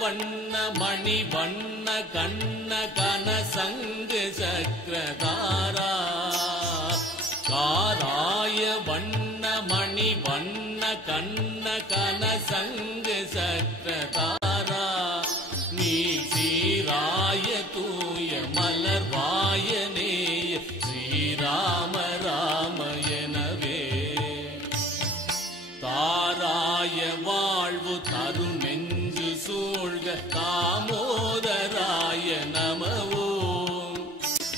வண்ண மணி வண்ண கண்ண கன சங்கு சக்கரதாரா காராய வண்ண மணி வண்ண கண்ண கன சங்கு சக்கரதாரா நீ சீராய தூய மலர்வாயனேய ஸ்ரீராம ராமயனவே தாராய வாழ்வு தரு நெஞ்சு சூழ்க தாமோதராய நமவோம்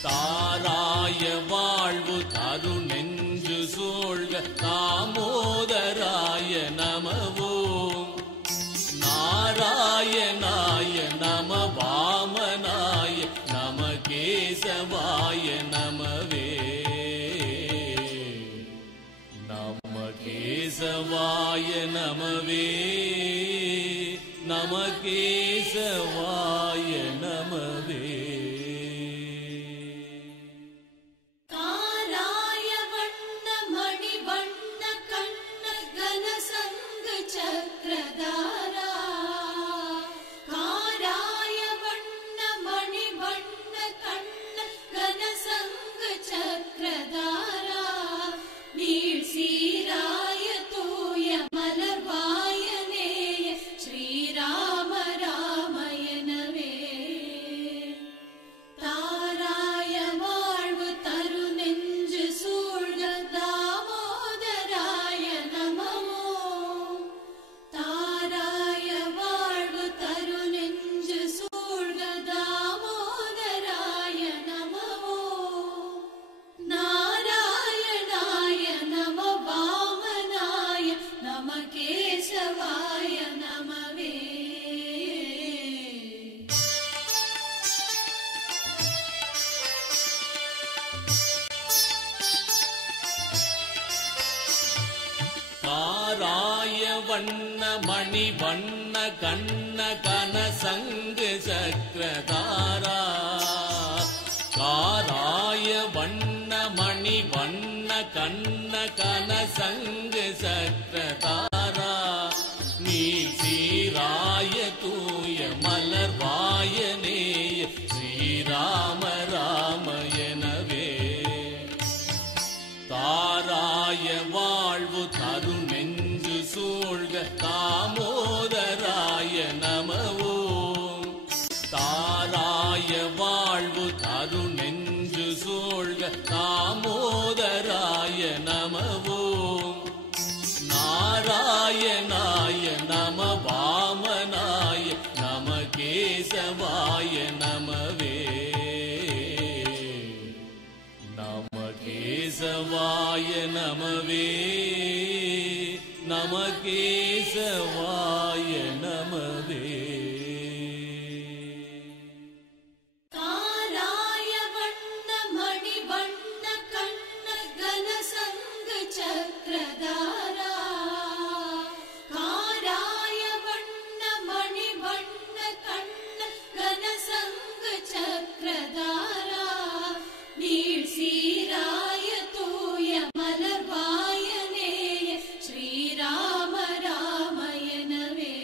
தாராய வாழ்வு தரு நெஞ்சு சூழ்க தாமோதராய நமவோம் நாராயணாய நம வாமனாய நம கேசவாய நமவே நம கேசவாய நமவே நம கேசவாய நமவே காராய வண்ண மணி வண்ண கண்ண கன சங்கு சக்கரதாரா காராய வண்ண மணி வண்ண கண்ண கன சங்கு சக்கரதாரா நீள் சீராய தூய மலர்வாயனேய ஸ்ரீராம ராமயனவே தாராய வாழ்வு தரு நெஞ்சு சூழ்க தாமோதராய நமமோ தாராய வாழ்வு தரு நெஞ்சு சூழ்க தாமோதராய நமமோ நாராயணாய நம வாமனாய நம கேசவாய நமவே காராய வண்ண மணி வண்ண கண்ண கன சங்கு சக்கரதாரா காராய வண்ண மணி வண்ண கண்ண கன சங்கு சக்கரதாரா நீ சீராய தூய மலர்வாயனேய ஸ்ரீராம ராமயனவே தாராய வாழ்வு தரு நெஞ்சு சூழ்க தாமோதராய நமவோம் தாராய வாழ்வு தரு நெஞ்சு சூழ்க தாமோதராய நமவோம் நாராயணாய நம வாமனாய நம கேசவாய நமவே நம கேசவாய நமவே நம கேசவாய நமவே காராய வண்ண மணி வண்ண கண்ண கன சங்கு சக்கரதாரா காராய வண்ண மணி வண்ண கண்ண கன சங்கு சக்கரதாரா நீள் சீராய தூய மலர்வாயனேய ஸ்ரீராம ராமயனவே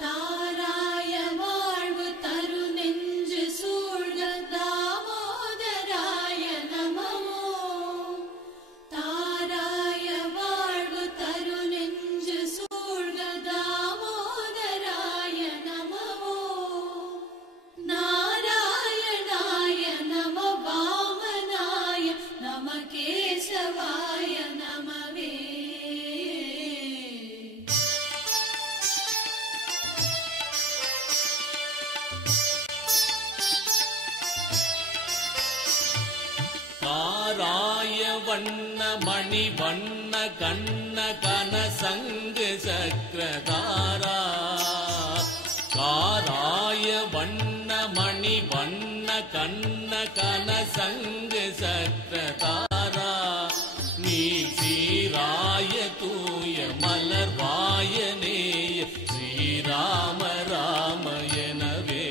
தாராய வாழ்வு தரு நெஞ்சு சூழ்க தாமோதராய நமமோ தாராய வாழ்வு தரு நெஞ்சு சூழ்க தாமோதராய நமமோ நாராயணாய நம வாமனாய நம கேசவாய நமவே காராய வண்ண மணி வண்ண கண்ண கன சங்கு சக்கரதாரா காராய வண்ண மணி வண்ண கண்ண கன சங்கு சக்கரதாரா நீ சீராய தூய மலர்வாயனேய ஸ்ரீராம ராமயனவே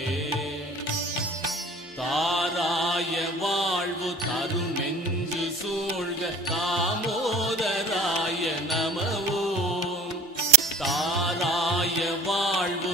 தாராய வாழ்வு தரு நெஞ்சு சூழ்க தாமோதராய நமவோம் தாராய வாழ்வு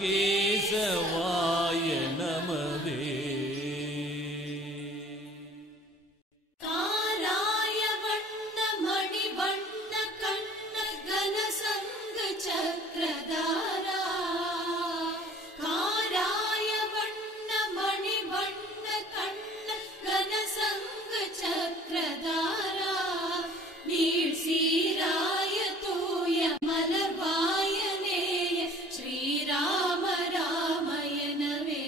கேசவாய நமவே. காராய வண்ண மணி வண்ண கண்ண கன சங்கு சக்கரதாரா. காராய வண்ண மணி வண்ண கண்ண கன சங்கு சக்கரதாரா. நீள் சீராய தூய மலர்வாயனேய ஸ்ரீராம ராமயனவே.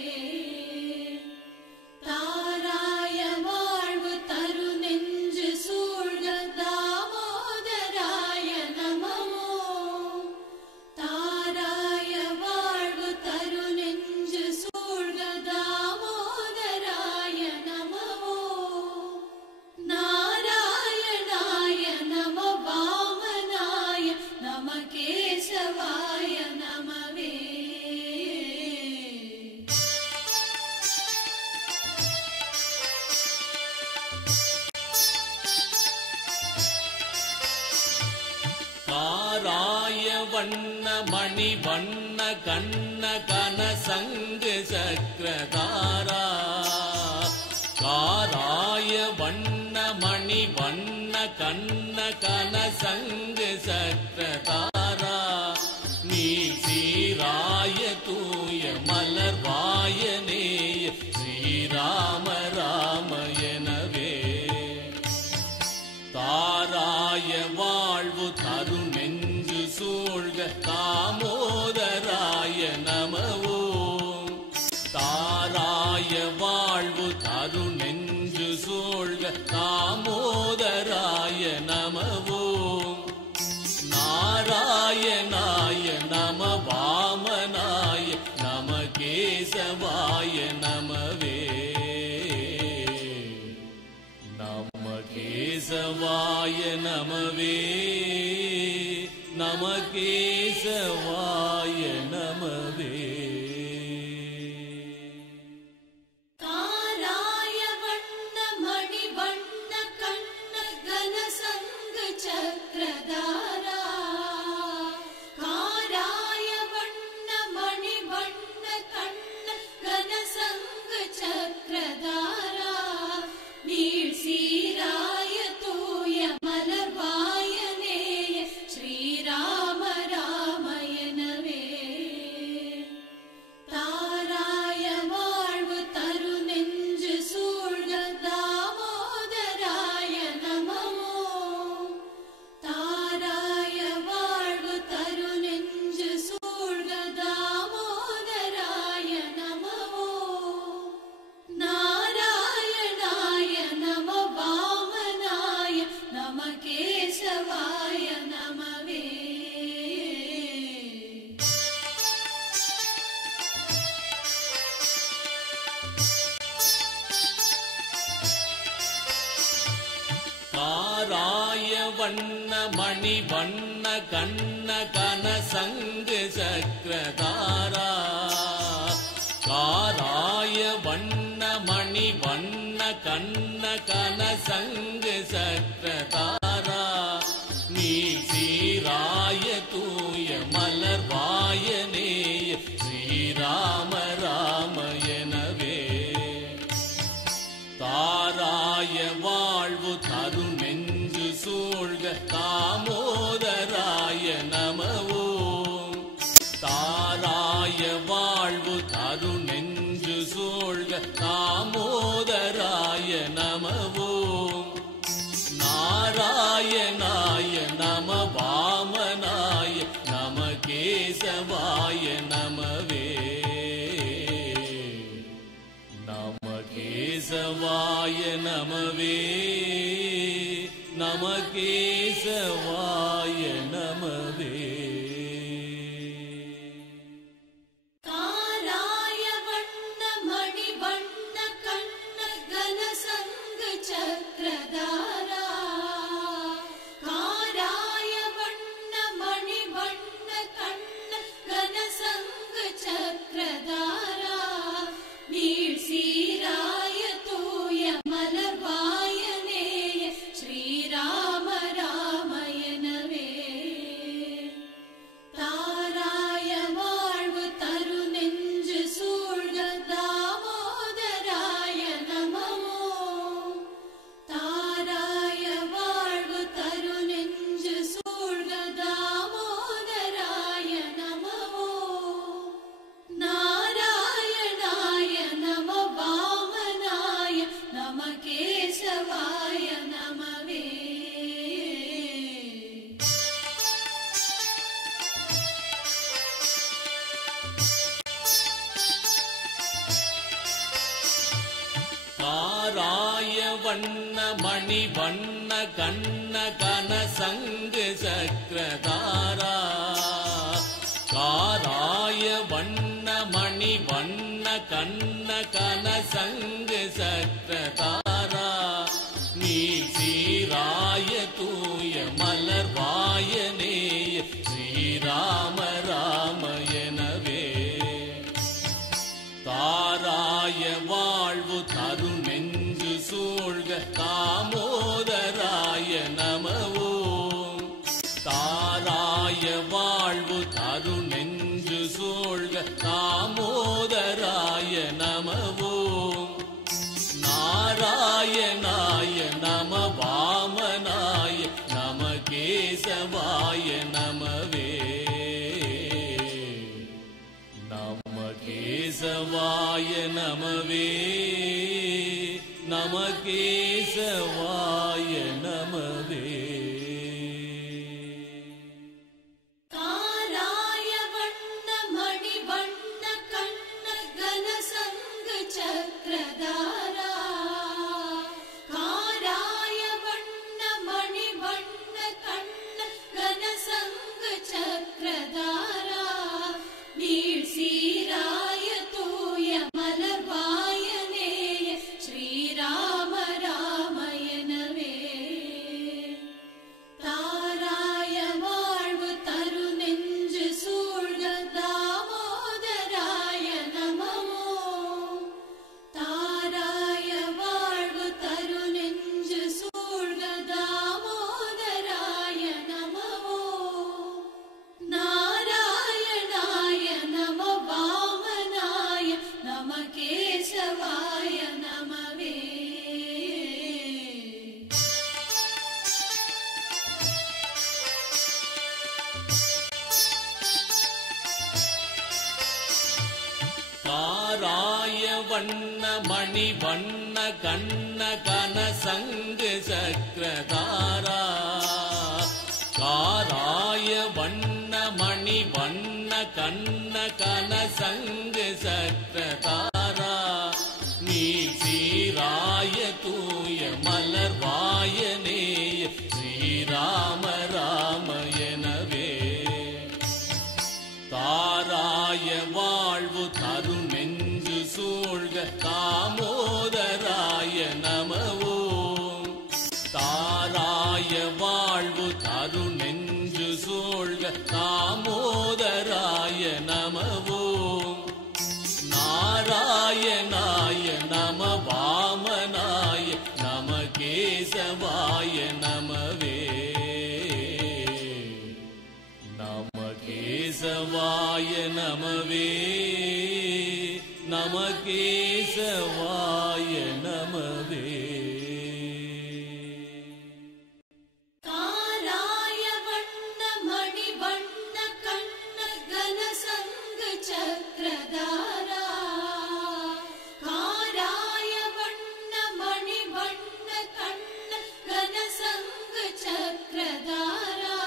தாராய வாழ்வு தரு நெஞ்சு சூழ்க தாமோதராய நமோ. தாராய வாழ்வு தரு நெஞ்சு சூழ்க தாமோதராய நமோ. நாராயணாய நம வாமனாய நம கேசவாய நமவே. காராய வண்ண மணி வண்ண கண்ண கன சங்கு சக்கரதாரா. காராய வண்ண மணி வண்ண கண்ண கன சங்கு சக்கரதாரா. நீ சீராய தூய மலர்வாயனேய ஸ்ரீராம ராமயனவே. தாராய வாழ்வு தரு நெஞ்சு சூழ்க தாமோதராய நமவோ. தாராய வாழ்வு தரு நெஞ்சு சூழ்க தாமோதராய நமவோ. நாராயணாய நம வாமனாய நம கேசவாய நமவே. நம கேசவாய நமவே. நம கேசவாய நமவே. காராய வண்ண மணி வண்ண கண்ண கன சங்கு சக்கரதாரா. காராய வண்ண மணி வண்ண கண்ண கன சங்கு சக்கரதாரா. நீள் சீராய தூய மலர்வாயனேய ஸ்ரீராம ராமயனவே. தாராய வாழ்வு தரு நெஞ்சு சூழ்க தாமோதராய நமோ. தாராய வாழ்வு தரு நெஞ்சு சூழ்க தாமோதராய நமோ. நாராயணாய நம வாமனாய நம கேசவாய நமவே. காராய வண்ண மணி வண்ண கண்ண கன சங்கு சக்கரதாரா. காராய வண்ண மணி வண்ண கண்ண கன சங்கு சக்கரதாரா. நீ சீராய தூய மலர்வாயனேய ஸ்ரீராம ராமயனவே. தாராய வாழ்வு தரு நெஞ்சு சூழ்க தாமோதராய நமவோ. தாராய வாழ்வு தரு நெஞ்சு சூழ்க தாமோதராய நமவோ. நாராயணாய நம வாமனாய நம கேசவாய நமவே. நம கேசவாய நமவே. நம கேசவாய நமவே. காராய வண்ண மணி வண்ண கண்ண கன சங்கு சக்கரதாரா. காராய வண்ண மணி வண்ண கண்ண கன சங்கு சக்கரதாரா. நீள் சீராய தூய மலர்வாயனேய ஸ்ரீராம ராம வண்ண மணி வண்ண கண்ண கன சங்கு சக்கரதாரா காராய வண்ண மணி வண்ண கண்ண கன சங்கு சக்கரதாரா நீ சீராய தூய மலர்வாயனேய ஸ்ரீராம ராம எனவே தாராய வாழ்வு தரு நெஞ்சு சூழ்க தாமோதராய நமவோம் தாராய வாழ்வு தரு நெஞ்சு சூழ்க தாமோதராய நமவோம் நாராயணாய நம வாமனாய நம கேசவாய நமவே நம கேசவாய நமவே நம கேசவாய நமவே காராய வண்ண மணி வண்ண கண்ண கன சங்கு சக்கரதாரா காராய வண்ண மணி வண்ண கண்ண கன சங்கு சக்கரதாரா நீள் சீராய தூய மலர்வாயனேய ஸ்ரீராம ராம எனவே தாராய வாழ்வு தரு நெஞ்சு சூழ்க தாமோதராய நமமோ தாராய வாழ்வு தரு நெஞ்சு சூழ்க தாமோதராய நமமோ நாராயணாய நம வாமனாய நம கேசவாய நமவே காராய வண்ண மணி வண்ண கண்ண கன சங்கு சக்கரதாரா காராய வண்ண மணி வண்ண கண்ண கன சங்கு சக்கரதாரா நீ சீராய தூய மலர்வாயனேய ஸ்ரீராம ராம எனவே தாராய வாழ்வு தரு நெஞ்சு சூழ்க தாமோதராய நமவோம் தாராய வாழ்வு தரு நெஞ்சு சூழ்க தாமோதராய நமவோம் நாராயணாய நம வாமனாய நம கேசவாய நமவே நம கேசவாய நமவே நம கேசவாய நமவே காராய வண்ண மணி வண்ண கண்ண கன சங்கு சக்கரதாரா காராய வண்ண மணி வண்ண கண்ண கன சங்கு சக்கரதாரா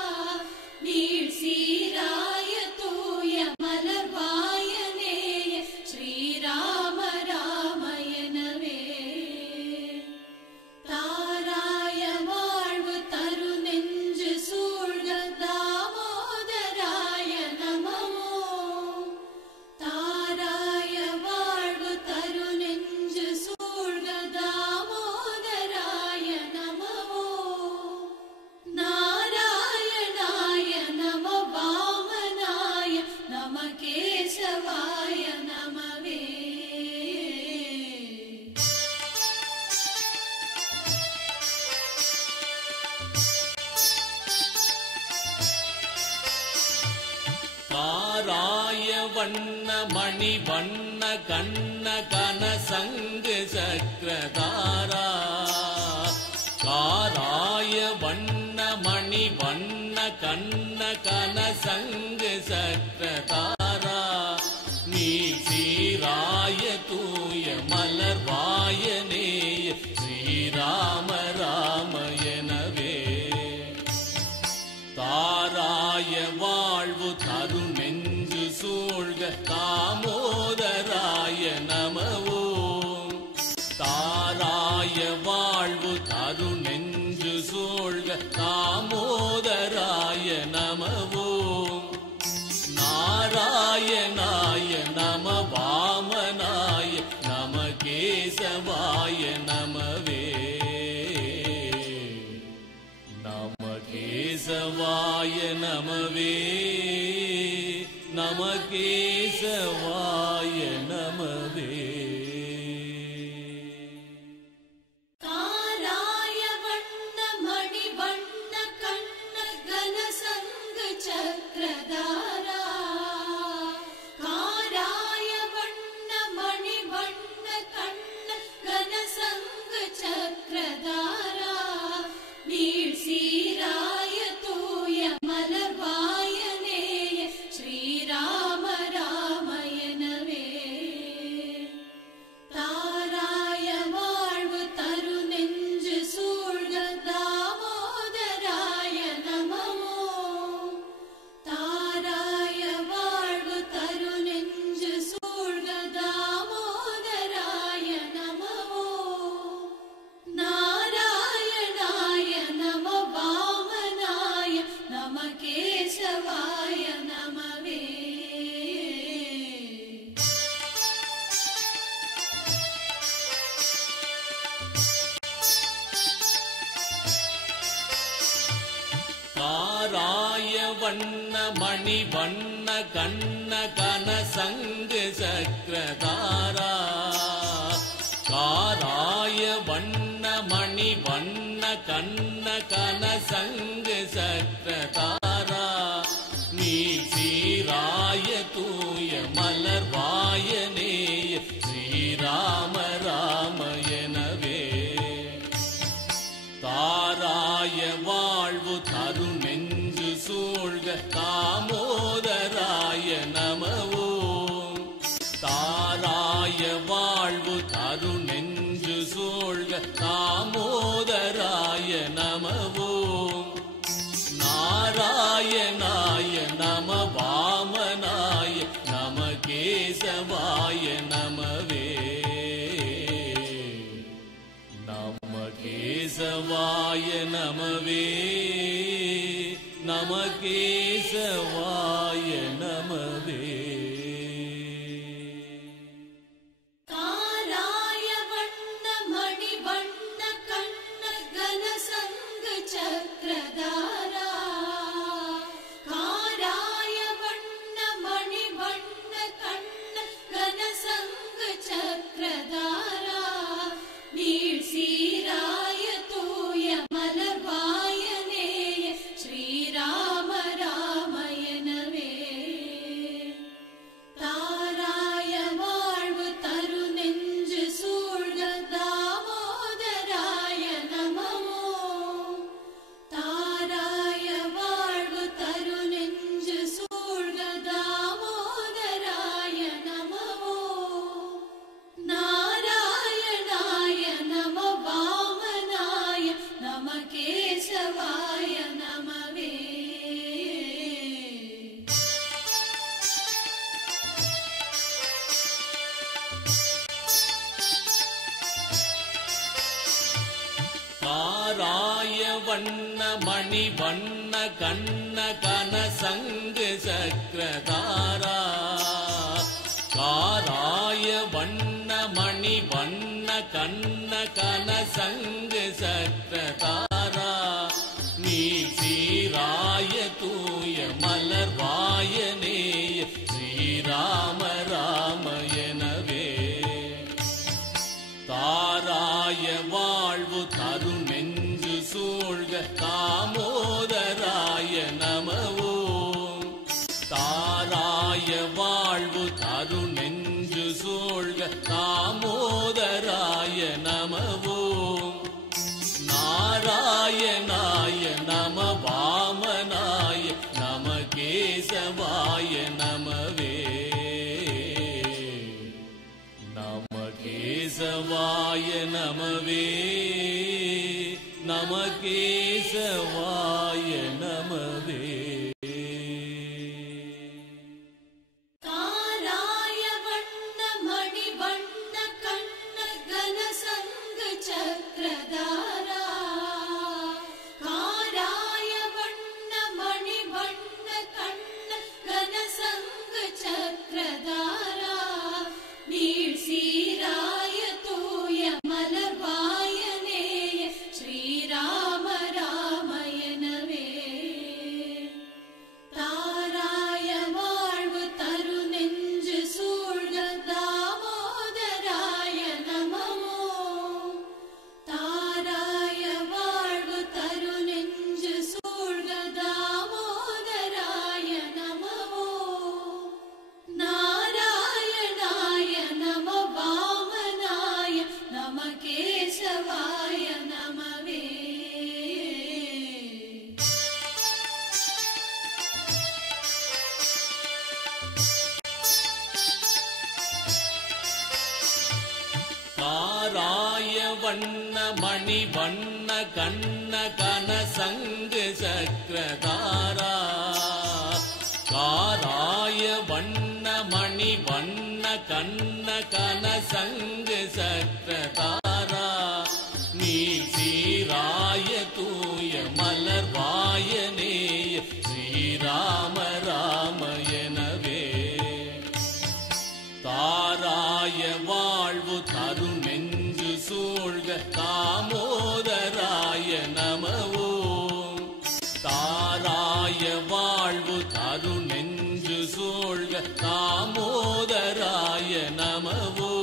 நீள் சீராய தூய மலர்வாயனேய ஸ்ரீராம ராம எனவே தாராய வாழ்வு தரு நெஞ்சு சூழ்க தாமோதராய நமமோ தாராய வாழ்வு தரு நெஞ்சு சூழ்க தாமோதராய நமமோ நாராயணாய நம வாமனாய நம கேசவாய நமவே காராய வண்ண மணி வண்ண கண்ண கன சங்கு சக்கரதாரா காராய வண்ண மணி வண்ண கண்ண கன சங்கு சக்கரதாரா நீ சீராய தூய மலர்வாயனேய ஸ்ரீராம ராம எனவே தாராய வாழ்வு தரு நெஞ்சு சூழ்க தாமோதராய நமவோம் தாராய வாழ்வு நமகேசவாய நமவே நமகேசவாய நமவே நமகேசவாய நமவே காராய வண்ண மணி வண்ண கண்ண கன சங்க சக்கரதாரா காராய வண்ண மணி வண்ண கண்ண கன சங்க சக்கரதாரா நீள் சீராய தூய மலர்வாயனேய ஸ்ரீராம ராமயனவே தாராய வாழ்வு தரு நெஞ்சு சூழ்க தாமோதராய நமமோ தாராய வாழ்வு தரு நெஞ்சு சூழ்க தாமோதராய நமமோ நாராயணாய நம வாமனாய நம கேசவாய நமவே காராய வண்ண மணி வண்ண கண்ண கன சங்கு சக்கரதாரா காராய வண்ண மணி வண்ண கண்ண கன சங்கு சக்கரதாரா நீ சீராய தூய மலர்வாயனேய ஸ்ரீராம ராமயனவே தாராய வாழ்வு தரு நெஞ்சு சூழ்க தாமோதராய நமவோ தாராய வாழ்வு தரு நெஞ்சு சூழ்க தாமோதராய நமவோ நாராயணாய நம வாமனாய நம கேசவாய நமவே நமகேசவாய நமவே நமகேசவாய நமவே காராய வண்ண மணி வண்ண கண்ண கன சங்க சக்கரதாரா காராய வண்ண மணி வண்ண கண்ண கன சங்க சக்கரதாரா நீள் சீராய தூய மலர்வாயனேய ஸ்ரீராம ராமயனவே தாராய வாழ்வு தரு நெஞ்சு சூழ்க தாமோதராய நமமோ தாராய வாழ்வு தரு நெஞ்சு சூழ்க தாமோதராய நமமோ நாராயணாய நம வாமனாய நம கேசவாய நமவே காராய வண்ண மணி வண்ண கண்ண கன சங்கு சக்கரதாரா காராய வண்ண மணி வண்ண கண்ண கன சங்கு சக்கரதாரா நீ சீராய தூய மலர்வாயனேய ஸ்ரீராம ராமயனவே தாராய வாழ்வு தரு நெஞ்சு சூழ்க தாமோதராய நமவோ தாராய வாழ்வு தரு நெஞ்சு சூழ்க தாமோதராய நமவோ நாராயணாய நம வாமனாய நம கேசவாய நமவே நமகேசவாய நமவே நமகேசவாய நமவே காராய வண்ண மணி வண்ண கண்ண கன சங்க சக்கரதாரா காராய வண்ண மணி வண்ண கண்ண கன சங்க சக்கரதாரா நீள் சீராய தூய காராய வண்ண மணி வண்ண கண்ண கன சங்கு சக்கரதாரா காராய வண்ண மணி வண்ண கண்ண கன சங்கு சக்கரதாரா நீ சீராய தூய மலர் வாயனேய ஸ்ரீராம ராம எனவே தாராய வாழ்வு தரு நெஞ்சு சூழ்க தாமோதராய நமவோ தாராய வாழ்வு தரு நெஞ்சு சூழ்க தாமோதராய நமவோ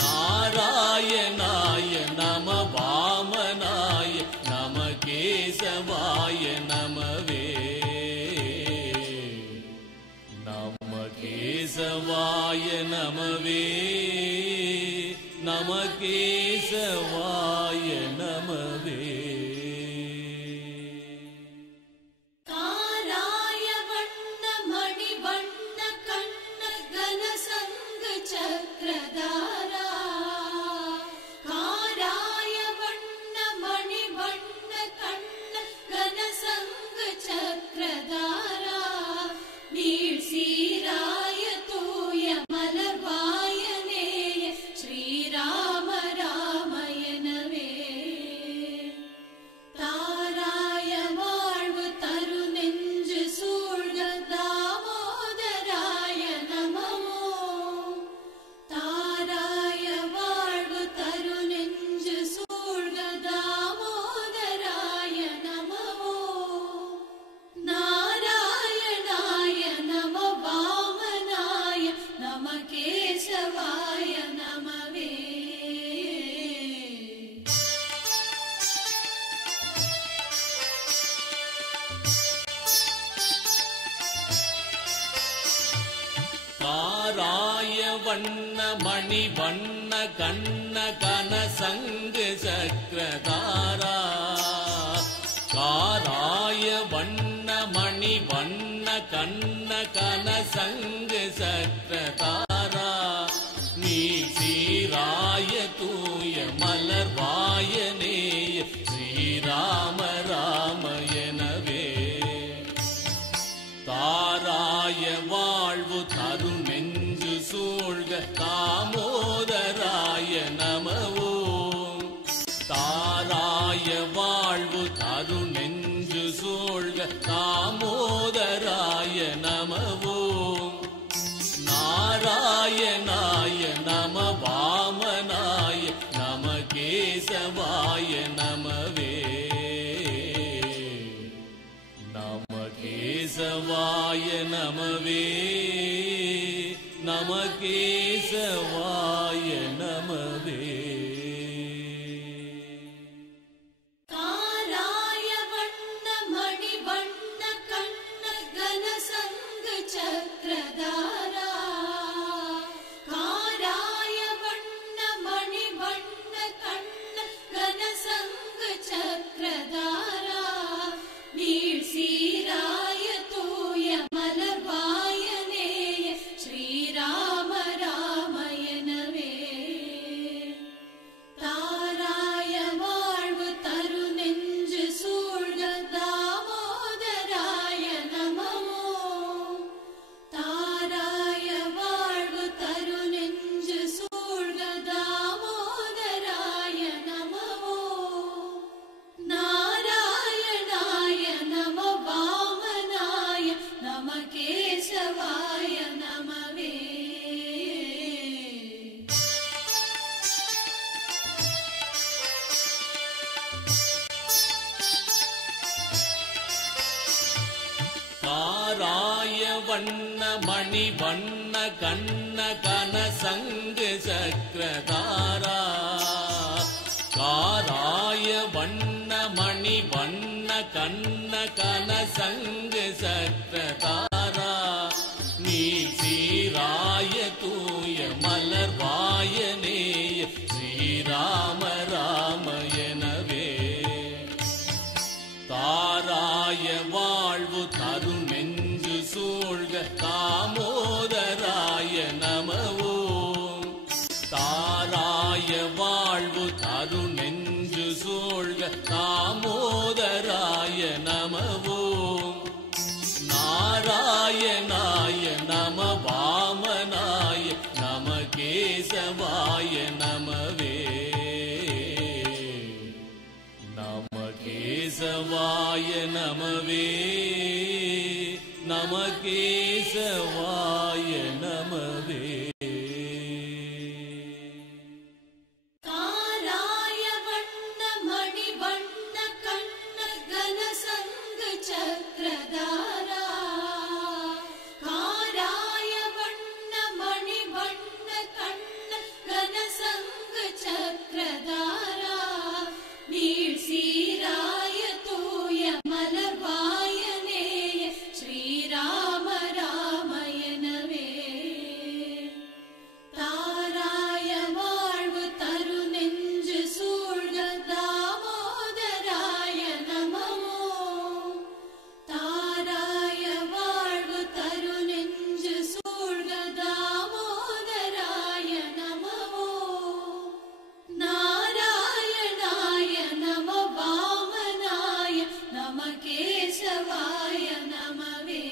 நாராயணாய நம வாமனாய நம கேசவாய நமவே நம கேசவாய நமவே நம கேசவாய நமவே காராய வண்ண மணி வண்ண கண்ண கன சங்க சக்கரதாரா காராய வண்ண மணி வண்ண கண்ண கன சங்க சக்கரதாரா நீள் சீராய தூய மலர் வாயனேய ஸ்ரீராம ராம எனவே தாராய வாழ்வு தரு நெஞ்சு சூழ்க தாமோதராய நமமோ தாராய வாழ்வு தரு நெஞ்சு சூழ்க தாமோதராய நமமோ நாராயணாய நம வாமனாய நம கேசவாய நமவே காராய வண்ண மணி வண்ண கண்ண கன சங்கு சக்கரதாரா காராய வண்ண மணி வண்ண கண்ண கன சங்கு சக்கரதாரா நீ சீராய தூய மலர் வாயனேய ஸ்ரீராம ராம எனவே தாராய வாழ்வு தரு நெஞ்சு சூழ்க தாமோதராய நமவோ தாராய வாழ்வு தரு நெஞ்சு சூழ்க தாமோதராய நமவோ நாராயணாய நம வாமனாய நம கேசவாய நமவே நம கேசவாய நமவே நம கேசவாய நமவே காராய வண்ண மணி வண்ண கண்ண கன சங்க சக்கரதாரா காராய வண்ண மணி வண்ண கண்ண கன சங்க சக்கரதாரா நீள் சீராய தூய மலர் வாயனேய ஸ்ரீராம ராம எனவே தாராய வாழ்வு தரு நெஞ்சு சூழ்க தாமோதராய நமமோ தாராய வாழ்வு தரு நெஞ்சு சூழ்க தாமோதராய நமமோ நாராயணாய நம வாமனாய நம கேசவாய நமவே காராய வண்ண மணி வண்ண கண்ண கன சங்கு சக்கரதாரா காராய வண்ண மணி வண்ண கண்ண கன சங்கு சக்கரதாரா நீ சீராய தூய மலர் வாயனேய ஸ்ரீராம ராம எனவே தாராய வாழ்வு தரு நெஞ்சு சூழ்க தாமோதராய நமவோ தாராய வாழ்வு தரு நெஞ்சு சூழ்க தாமோதராய நமவோம். நாராயணாய நம வாமனாய நம கேசவாய நமவே. நம கேசவாய நமவே. நம கேசவாய நமவே. வண்ண மணி வண்ண கண்ண கன சங்கு சக்கரதாரா. காராய வண்ண மணி வண்ண கண்ண கன சங்கு சக்கரதாரா. நீ சீராய தூய மலர்வாயனேய ஸ்ரீராம ராமயனவே. தாராய வாழ்வு தரு நெஞ்சு சூழ்க தாமோதராய நமவோம். தாராய வாழ்வு தரு நெஞ்சு சூழ்க தாமோதராய நமவோம். நாராயணாய நம வாமனாய நம கேசவாய நமவே.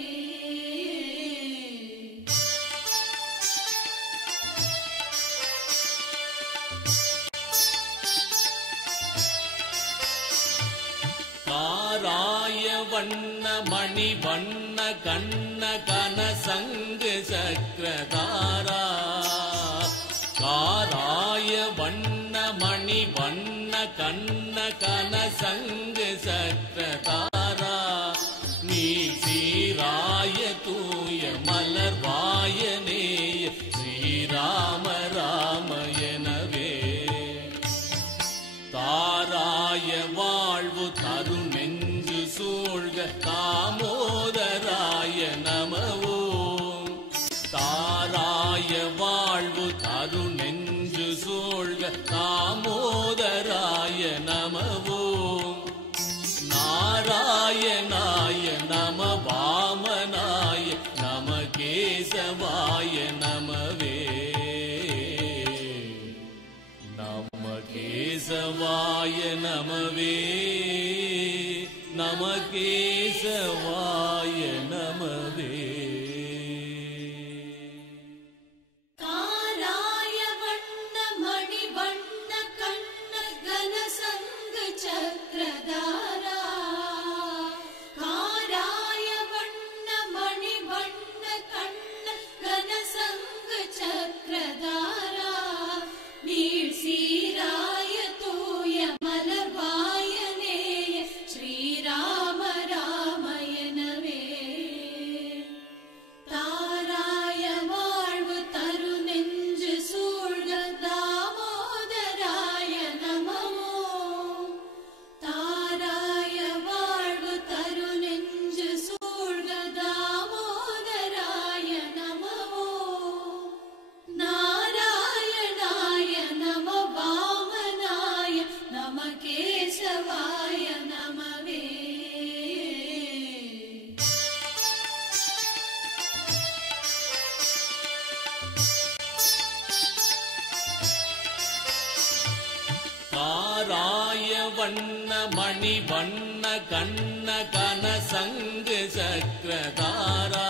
நம கேசவாய நமவே. நம கேசவாய நமவே. காராய வண்ண மணி வண்ண கண்ண கன சங்கு சக்கரதாரா. காராய வண்ண மணி வண்ண கண்ண கன சங்கு சக்கரதாரா. நீர் சீராய தூய மலர்வாயனேய ஸ்ரீராம ராமயனவே. தாராய வாழ்வு தரு நெஞ்சு சூழ்க தாமோதராய நமவோம். தாராய வாழ்வு தரு நெஞ்சு சூழ்க தாமோதராய நமவோம். நாராயணாய நம வாமனாய நம கேசவாய நமவே. காராய வண்ண மணி வண்ண கண்ண கன சங்கு சக்கரதாரா.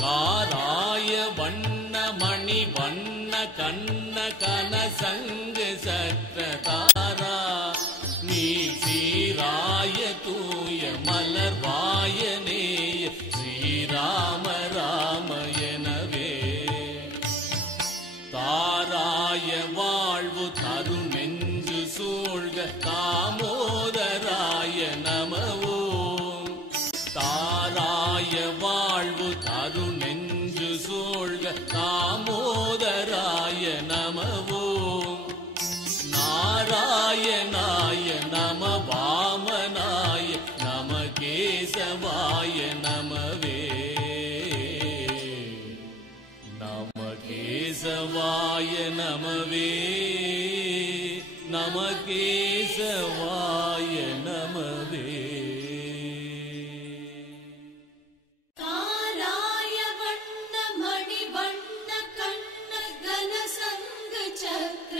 காராய வண்ண மணி வண்ண கண்ண கன சங்கு சக்கரதாரா. நீ சீராய தூய மலர்வாயனேய ஸ்ரீராம ராமயனவே. தாராய வாழ்வு தரு நெஞ்சு சூழ்க தாமோதராய நமவோம். தாராய வாழ்வு தரு நெஞ்சு சூழ்க தாமோதராய நமவோம். நாராயணாய நம வாமனாய நம கேசவாய நமவே. நம கேசவாய நமவே. நம கேசவாய நமவே. காராய வண்ண மணி வண்ண கண்ண கன சங்கு சக்கர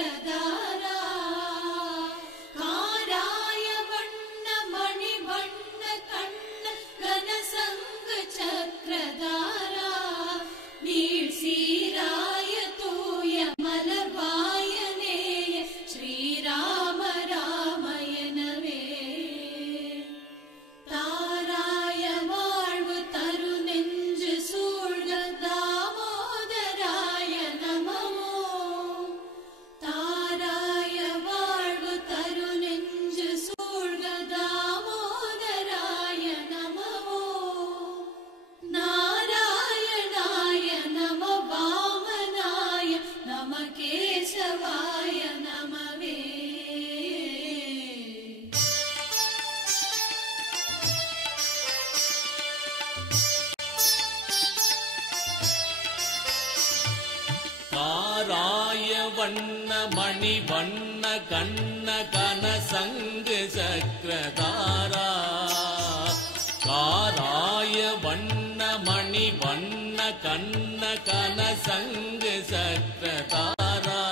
காராய வண்ண மணி வண்ண கண்ண கன சங்கு சக்கரதாரா காராய வண்ண மணி வண்ண கண்ண கன சங்கு சக்கரதாரா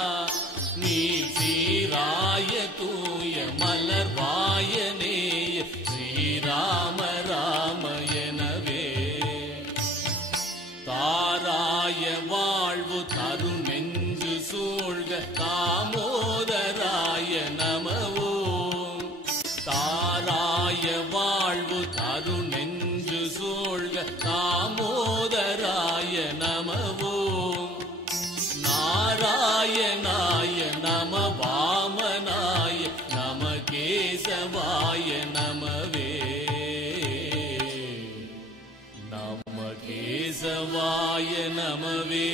நீ சீராய தூய மலர்வாயனேய ஸ்ரீராம ராம எனவே தாராய வாழ்வு தரு நெஞ்சு சூழ்க தாமோதராய நமவோம் தாராய வாழ்வு தரு நெஞ்சு சூழ்க தாமோதராய நமவோம் நாராயணாய நம வாமனாய நம கேசவாய நமவே நம கேசவாய நமவே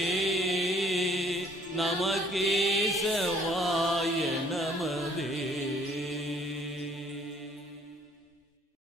நம கேசவாய